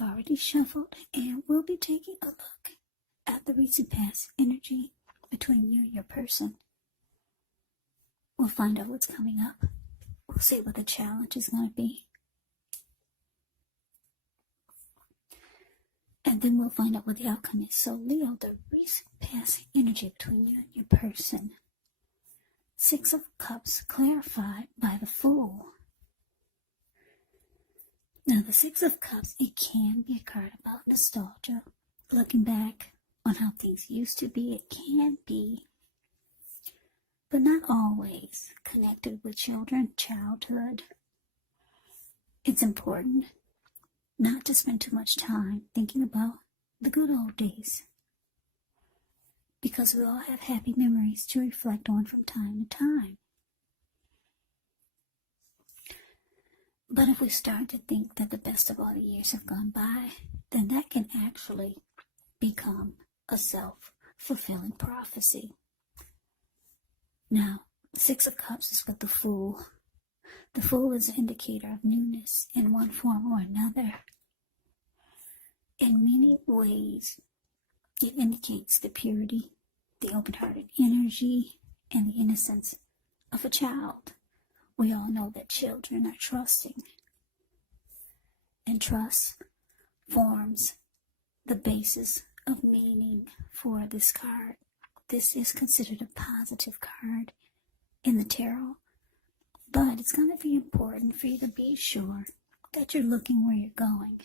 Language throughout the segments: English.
I've already shuffled, and we'll be taking a look at the recent past energy between you and your person. We'll find out what's coming up. We'll see what the challenge is going to be. And then we'll find out what the outcome is. So, Leo, the recent past energy between you and your person. Six of Cups clarified by the Fool. Now, the Six of Cups, it can be a card about nostalgia. Looking back on how things used to be, it can be, but not always, connected with children, childhood. It's important not to spend too much time thinking about the good old days, because we all have happy memories to reflect on from time to time. But if we start to think that the best of all the years have gone by, then that can actually become a self-fulfilling prophecy. Now, Six of Cups is with the Fool. The Fool is an indicator of newness in one form or another. In many ways, it indicates the purity, the open-hearted energy, and the innocence of a child. We all know that children are trusting, and trust forms the basis of meaning for this card. This is considered a positive card in the tarot, but it's going to be important for you to be sure that you're looking where you're going.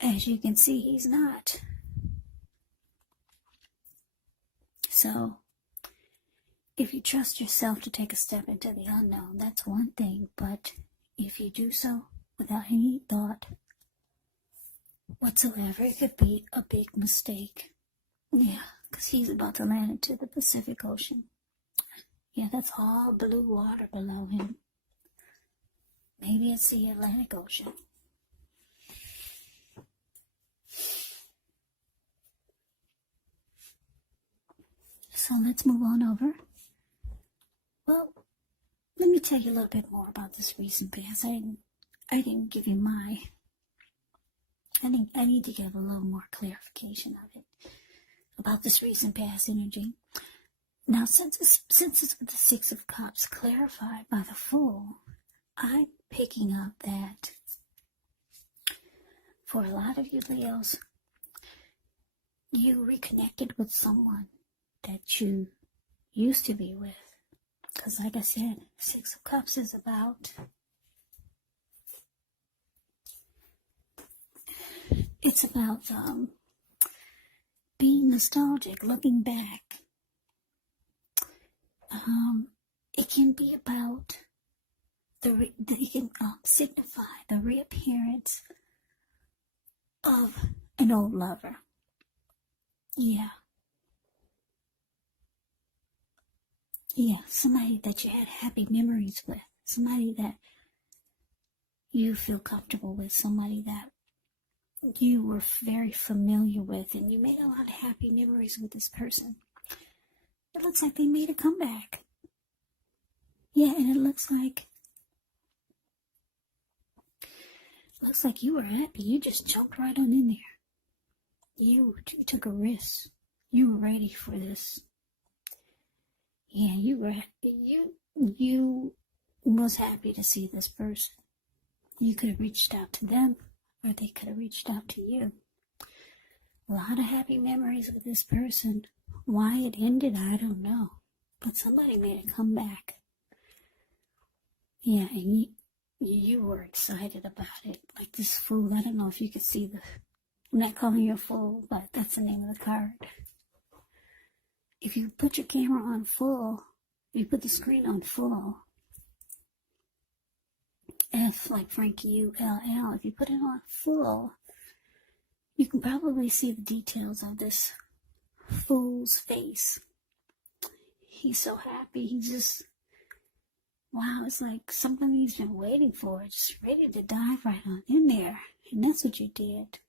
As you can see, he's not. So, if you trust yourself to take a step into the unknown, that's one thing, but if you do so without any thought whatsoever, it could be a big mistake. Yeah, because he's about to land into the Pacific Ocean. Yeah, that's all blue water below him. Maybe it's the Atlantic Ocean. So let's move on over. Well, let me tell you a little bit more about this recent past. I didn't give you my... I need to give a little more clarification of it. About this recent past energy. Now, since it's the Six of Cups clarified by the Fool, I'm picking up that for a lot of you Leos, you reconnected with someone that you used to be with. Because like I said, Six of Cups is about... It's about being nostalgic, looking back. It can be about it can signify the reappearance of an old lover. Yeah, somebody that you had happy memories with, somebody that you feel comfortable with, somebody that you were very familiar with, and you made a lot of happy memories with this person. It looks like they made a comeback. Yeah, and it looks like you were happy. You just jumped right on in there. You took a risk. You were ready for this. Yeah, you were happy. You was happy to see this person. You could have reached out to them, or they could have reached out to you. A lot of happy memories with this person. Why it ended, I don't know. But somebody made a comeback. Yeah, and you were excited about it. Like this Fool, I don't know if you could see I'm not calling you a fool, but that's the name of the card. If you put your camera on full, you put the screen on full, F like Frankie ULL, if you put it on full, you can probably see the details of this Fool's face. He's so happy. He's just, wow, it's like something he's been waiting for, just ready to dive right on in there. And that's what you did.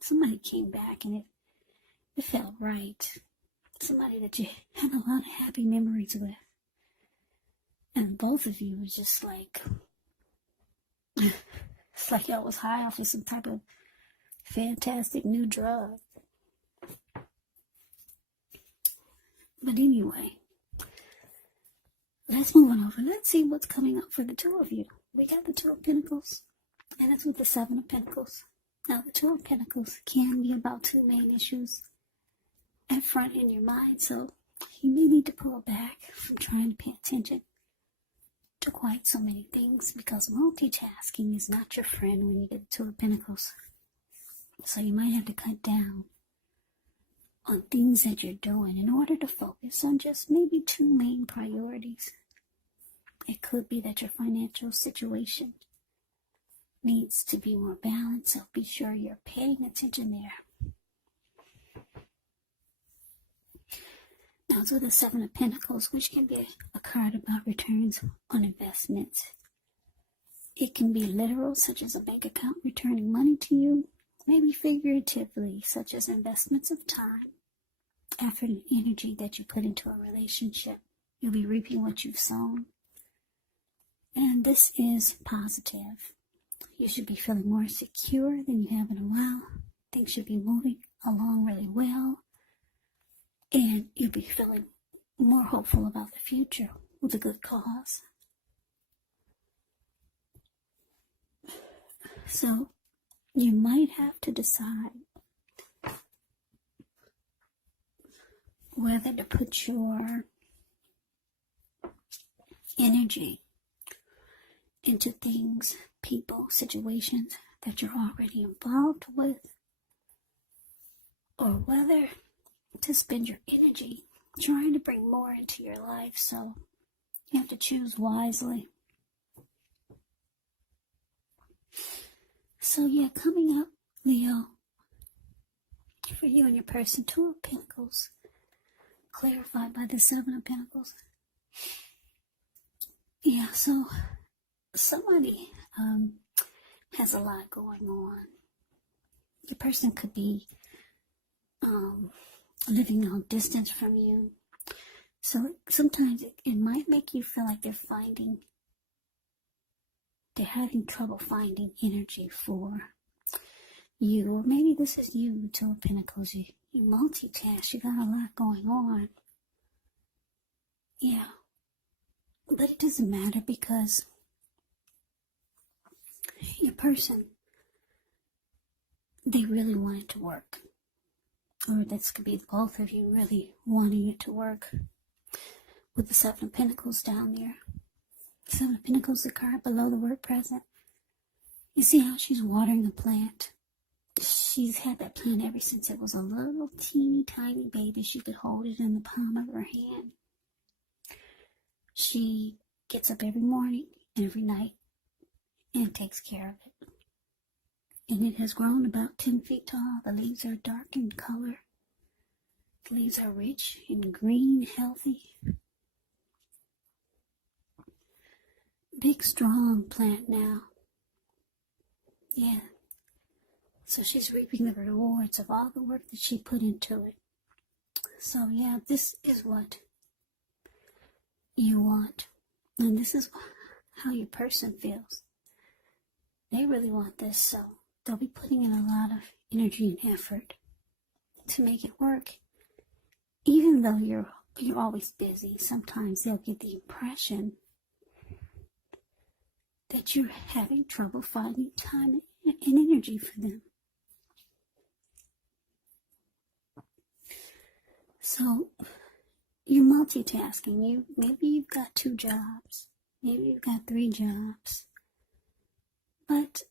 Somebody came back and it felt right. Somebody that you had a lot of happy memories with. And both of you were just like It's like y'all was high off of some type of fantastic new drug. But anyway, let's move on over. Let's see what's coming up for the two of you. We got the Two of Pentacles, and it's with the Seven of Pentacles. Now, the Two of Pentacles can be about two main issues at front in your mind, so you may need to pull back from trying to pay attention to quite so many things, because multitasking is not your friend when you get the Two of Pentacles. So you might have to cut down on things that you're doing in order to focus on just maybe two main priorities. It could be that your financial situation needs to be more balanced, so be sure you're paying attention there. Now, to the Seven of Pentacles, which can be a card about returns on investments. It can be literal, such as a bank account returning money to you, maybe figuratively, such as investments of time, effort, and energy that you put into a relationship. You'll be reaping what you've sown. And this is positive. You should be feeling more secure than you have in a while. Things should be moving along really well. And you'll be feeling more hopeful about the future with a good cause. So you might have to decide whether to put your energy into things, people, situations that you're already involved with, or whether to spend your energy trying to bring more into your life. So you have to choose wisely. So yeah, coming up, Leo, for you and your person, Two of Pentacles, clarified by the Seven of Pentacles. Yeah, so somebody has a lot going on. Your person could be living long distance from you. So sometimes it might make you feel like they're having trouble finding energy for you. Or maybe this is you, Two of Pentacles. You multitask. You got a lot going on. Yeah. But it doesn't matter, because your person, they really want it to work. Or this could be both of you really wanting it to work. With the Seven of Pentacles down there. Seven of Pentacles, the card below the word present. You see how she's watering a plant? She's had that plant ever since it was a little teeny tiny baby. She could hold it in the palm of her hand. She gets up every morning, every night, and takes care of it. And it has grown about 10 feet tall. The leaves are dark in color. The leaves are rich and green, healthy. Big, strong plant now. Yeah. So she's reaping the rewards of all the work that she put into it. So yeah, this is what you want. And this is how your person feels. They really want this, so they'll be putting in a lot of energy and effort to make it work. Even though you're always busy, sometimes they'll get the impression that you're having trouble finding time and energy for them. So you're multitasking. Maybe you've got 2 jobs. Maybe you've got 3 jobs. But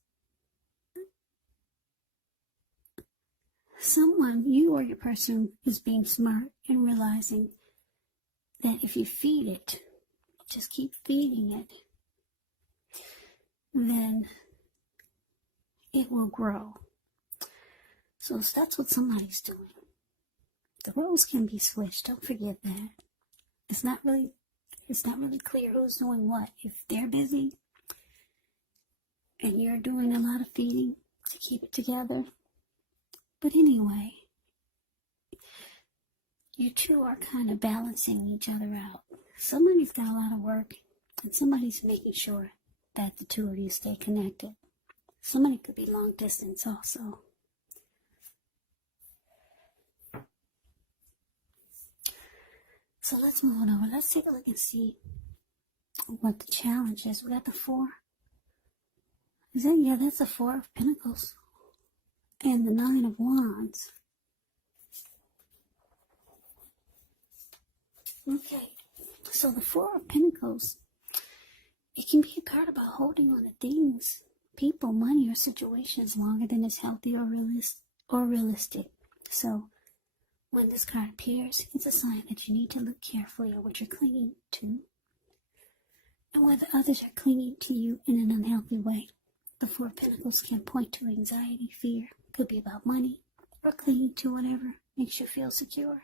someone, you or your person, is being smart and realizing that if you feed it, just keep feeding it, then it will grow. So that's what somebody's doing. The roles can be switched. Don't forget that. It's not really clear who's doing what. If they're busy and you're doing a lot of feeding to keep it together. But anyway, you two are kind of balancing each other out. Somebody's got a lot of work, and somebody's making sure that the two of you stay connected. Somebody could be long distance also. So let's move on over. Let's take a look and see what the challenge is. We got the 4. Is that, yeah, that's the 4 of Pentacles. And the 9 of Wands. Okay, so the 4 of Pentacles, it can be a card about holding on to things, people, money, or situations longer than is healthy or realistic. So when this card appears, it's a sign that you need to look carefully at what you're clinging to and whether others are clinging to you in an unhealthy way. The 4 of Pentacles can point to anxiety, fear, could be about money, or clinging to whatever makes you feel secure.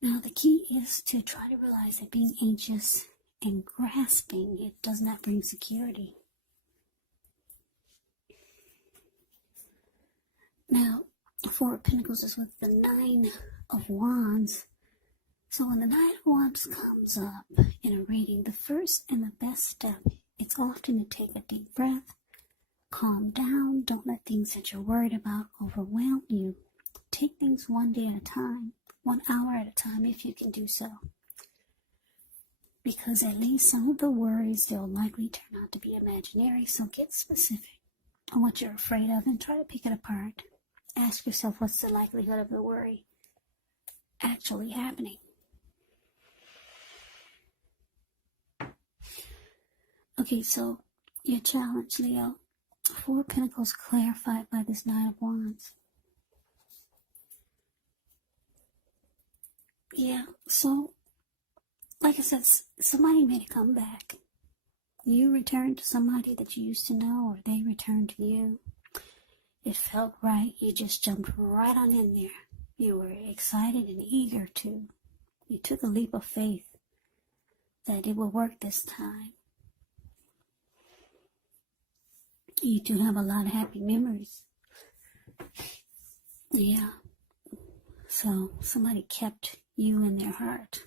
Now the key is to try to realize that being anxious and grasping, it does not bring security. Now, 4 of Pentacles is with the 9 of Wands. So when the 9 of Wands comes up in a reading, the first and the best step, it's often to take a deep breath, calm down, don't let things that you're worried about overwhelm you. Take things one day at a time, 1 hour at a time if you can do so. Because at least some of the worries, they'll likely turn out to be imaginary, so get specific on what you're afraid of and try to pick it apart. Ask yourself, what's the likelihood of the worry actually happening? Okay, so your challenge, Leo. 4 of Pentacles clarified by this 9 of Wands. Yeah, so, like I said, somebody made a comeback. You returned to somebody that you used to know, or they returned to you. It felt right. You just jumped right on in there. You were excited and eager to. You took a leap of faith that it would work this time. You two have a lot of happy memories. Yeah. So somebody kept you in their heart.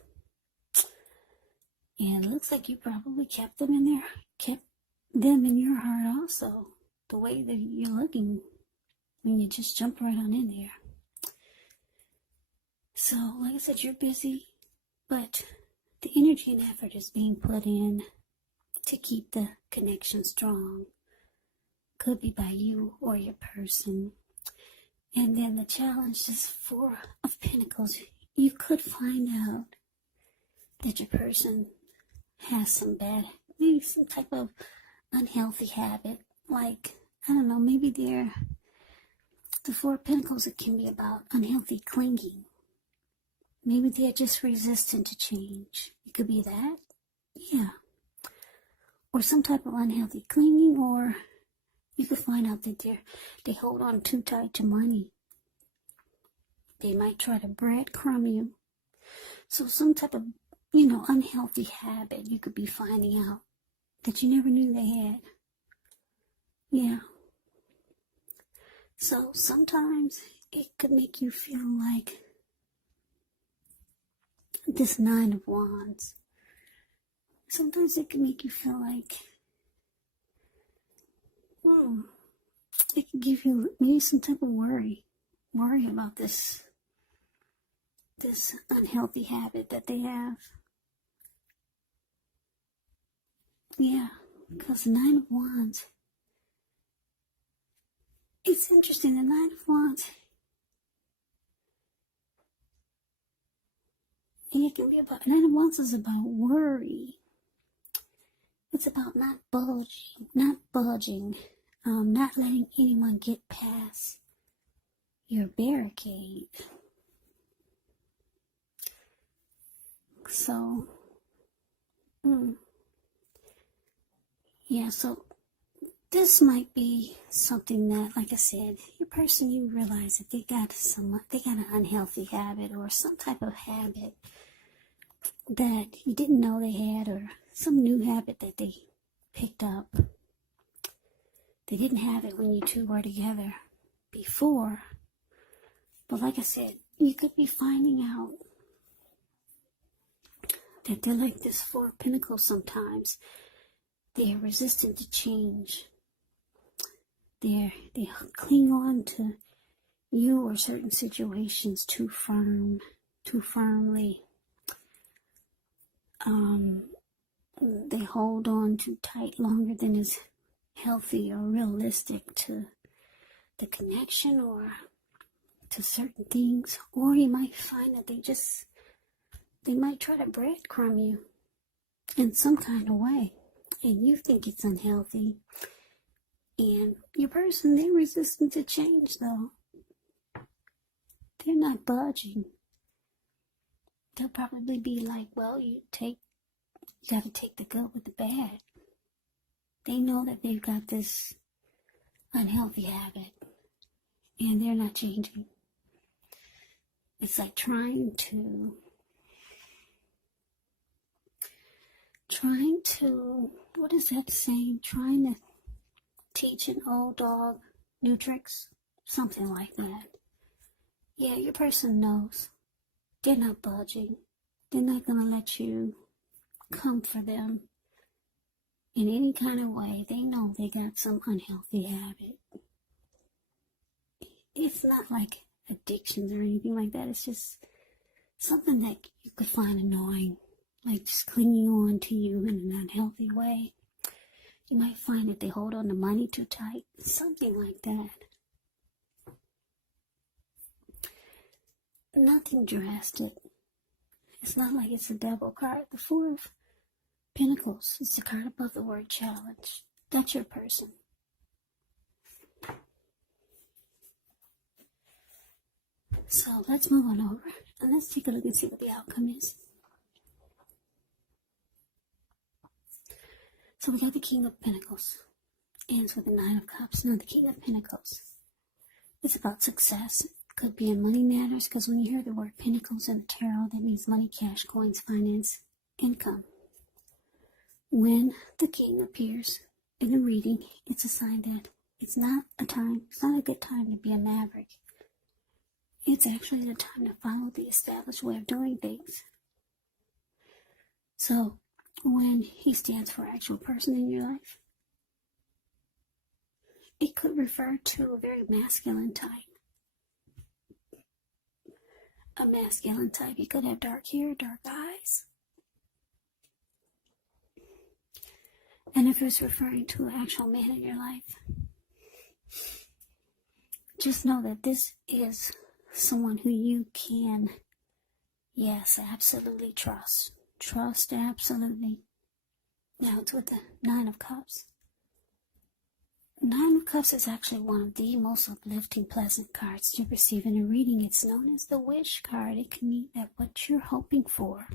And it looks like you probably kept them in your heart also. The way that you're looking when you just jump right on in there. So, like I said, you're busy, but the energy and effort is being put in to keep the connection strong. Could be by you or your person. And then the challenge is 4 of Pentacles. You could find out that your person has some bad, maybe some type of unhealthy habit. Like, I don't know, maybe the 4 of Pentacles, it can be about unhealthy clinging. Maybe they're just resistant to change. It could be that. Yeah. Or some type of unhealthy clinging, or you could find out that they hold on too tight to money. They might try to breadcrumb you. So some type of, unhealthy habit you could be finding out that you never knew they had. Yeah. So sometimes it could make you feel like this 9 of Wands. Sometimes it can make you feel like, it can give you maybe some type of worry about this unhealthy habit that they have. Yeah, because the 9 of Wands, it's interesting, the 9 of Wands, and it can be about, 9 of Wands is about worry. It's about not budging, not letting anyone get past your barricade. So, yeah, so this might be something that, like I said, your person, you realize that they got an unhealthy habit or some type of habit that you didn't know they had, or some new habit that they picked up. They didn't have it when you two were together before. But like I said, you could be finding out that they're like this 4 of Pentacles sometimes. They're resistant to change. They cling on to you or certain situations too firmly. They hold on too tight longer than is healthy or realistic to the connection or to certain things. Or you might find that they might try to breadcrumb you in some kind of way, and you think it's unhealthy. And your person, they're resistant to change, though. They're not budging. They'll probably be like, well, you gotta take the good with the bad. They know that they've got this unhealthy habit, and they're not changing. It's like trying to, what is that saying? Trying to teach an old dog new tricks, something like that. Yeah, your person knows. They're not budging. They're not going to let you come for them in any kind of way. They know they got some unhealthy habit. It's not like addictions or anything like that. It's just something that you could find annoying, like just clinging on to you in an unhealthy way. You might find that they hold on to money too tight, something like that. Nothing drastic. It's not like it's a devil card. The Four of Pentacles is the card above the word challenge. That's your person. So let's move on over and let's take a look and see what the outcome is. So we got the King of Pentacles. Ends with the Nine of Cups. Now the King of Pentacles. It's about success. Could be in money matters, because when you hear the word Pentacles in the tarot, that means money, cash, coins, finance, income. When the King appears in a reading, it's a sign that it's not a good time to be a maverick. It's actually the time to follow the established way of doing things. So, when he stands for actual person in your life, it could refer to a very masculine type. A masculine type. He could have dark hair, dark eyes. And if it's referring to an actual man in your life, just know that this is someone who you can, yes, absolutely trust. Trust, absolutely. Now it's with the Nine of Cups. Nine of Cups is actually one of the most uplifting, pleasant cards to receive in a reading. It's known as the Wish card. It can mean that what you're hoping for,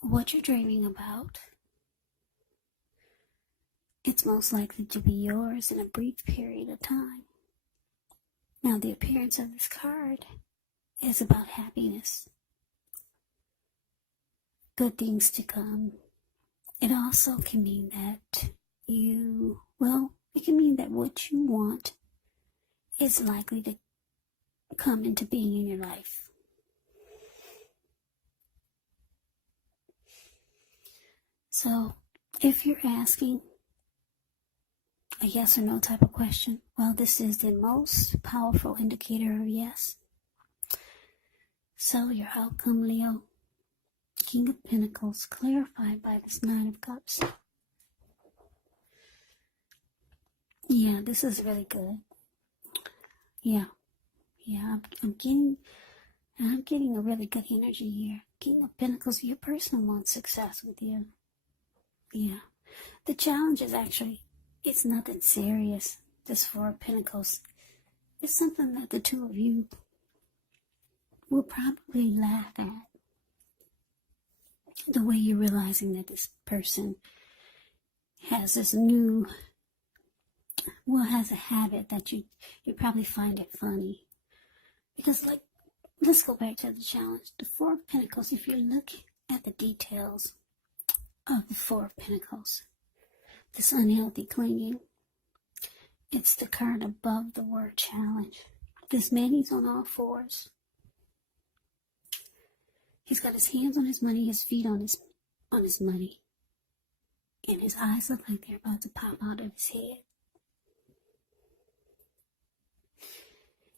what you're dreaming about, it's most likely to be yours in a brief period of time. Now, the appearance of this card is about happiness, good things to come. It also can mean that it can mean that what you want is likely to come into being in your life. So, if you're asking a yes or no type of question, well, this is the most powerful indicator of yes. So, your outcome, Leo, King of Pentacles, clarified by this Nine of Cups. Yeah, this is really good. Yeah, I'm getting a really good energy here. King of Pentacles, your person wants success with you. Yeah, the challenge is actually, it's nothing serious. This Four of Pentacles, it's something that the two of you will probably laugh at. The way you're realizing that this person has this has a habit that you probably find it funny. Because, let's go back to the challenge. The Four of Pentacles, if you look at the details of the Four of Pentacles, this unhealthy clinging, it's the card above the word challenge. This man, he's on all fours. He's got his hands on his money, his feet on his money. And his eyes look like they're about to pop out of his head.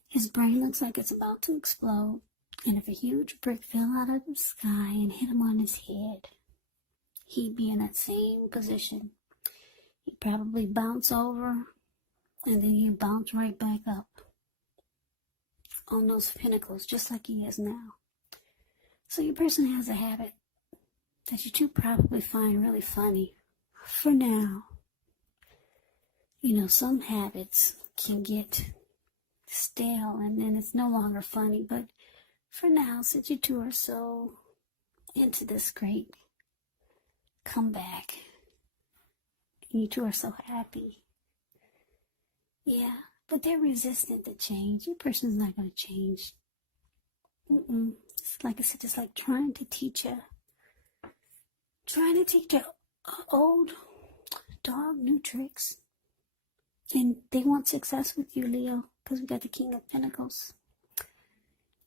His brain looks like it's about to explode. And if a huge brick fell out of the sky and hit him on his head, he'd be in that same position. He'd probably bounce over, and then he'd bounce right back up on those pinnacles, just like he is now. So your person has a habit that you two probably find really funny. For now, some habits can get stale and then it's no longer funny, but for now, since you two are so into this great comeback, you two are so happy. Yeah, but they're resistant to change. Your person's not going to change. It's like I said, it's like trying to teach a old dog new tricks. And they want success with you, Leo, because we got the King of Pentacles.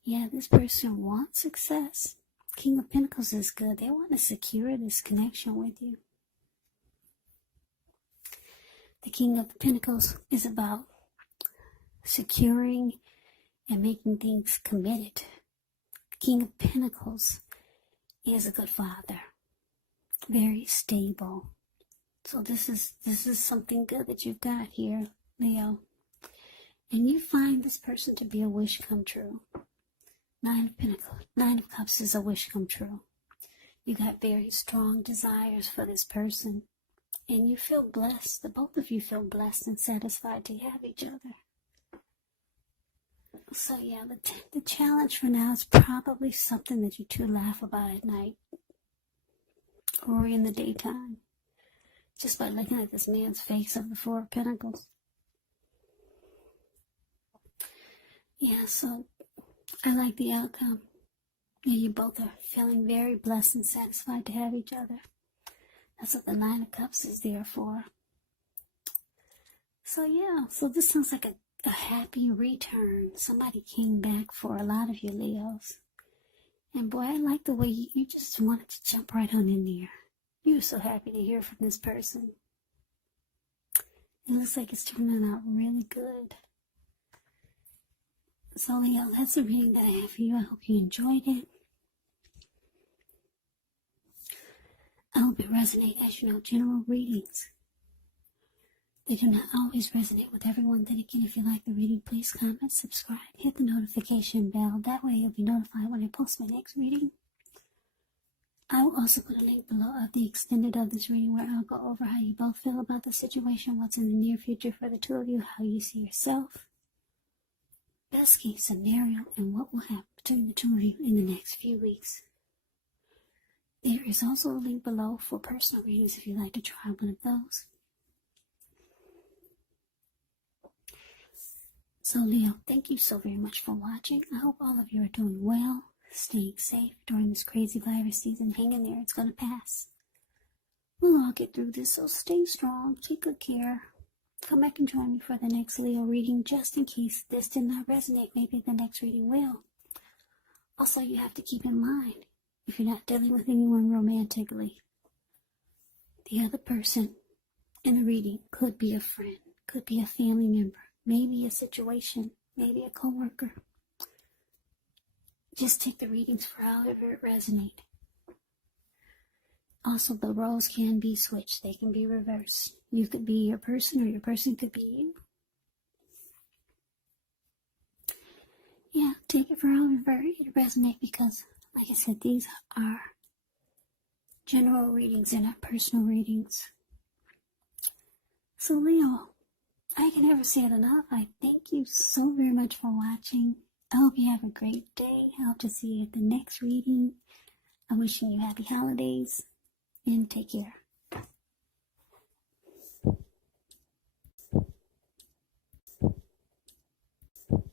Yeah, this person wants success. King of Pentacles is good. They want to secure this connection with you. The King of Pentacles is about securing and making things committed. King of Pentacles is a good father. Very stable. So this is something good that you've got here, Leo. And you find this person to be a wish come true. 9 of Pentacles, 9 of Cups is a wish come true. You got very strong desires for this person. And you feel blessed. The both of you feel blessed and satisfied to have each other. So yeah, the challenge for now is probably something that you two laugh about at night. Or in the daytime. Just by looking at this man's face of the 4 of Pentacles. Yeah, so I like the outcome. Yeah, you both are feeling very blessed and satisfied to have each other. That's what the 9 of Cups is there for. So yeah, so this sounds like a happy return. Somebody came back for a lot of you Leos. And boy, I like the way you just wanted to jump right on in there. You're so happy to hear from this person. It looks like it's turning out really good. So Leo, that's the reading that I have for you. I hope you enjoyed it. I hope it resonates. As you know, general readings, they do not always resonate with everyone. Then again, if you like the reading, please comment, subscribe, hit the notification bell. That way you'll be notified when I post my next reading. I will also put a link below of the extended of this reading where I'll go over how you both feel about the situation, what's in the near future for the two of you, how you see yourself, best case scenario, and what will happen between the two of you in the next few weeks. There is also a link below for personal readings if you'd like to try one of those. So Leo, thank you so very much for watching. I hope all of you are doing well, staying safe during this crazy virus season. Hang in there, it's going to pass. We'll all get through this, so stay strong, take good care. Come back and join me for the next Leo reading, just in case this did not resonate. Maybe the next reading will. Also, you have to keep in mind, if you're not dealing with anyone romantically, the other person in the reading could be a friend, could be a family member, maybe a situation, maybe a coworker. Just take the readings for however it resonates. Also, the roles can be switched. They can be reversed. You could be your person or your person could be you. Yeah, take it for however it resonates because, like I said, these are general readings and not personal readings. So Leo, I can never say it enough. I thank you so very much for watching. I hope you have a great day. I hope to see you at the next reading. I'm wishing you happy holidays and take care.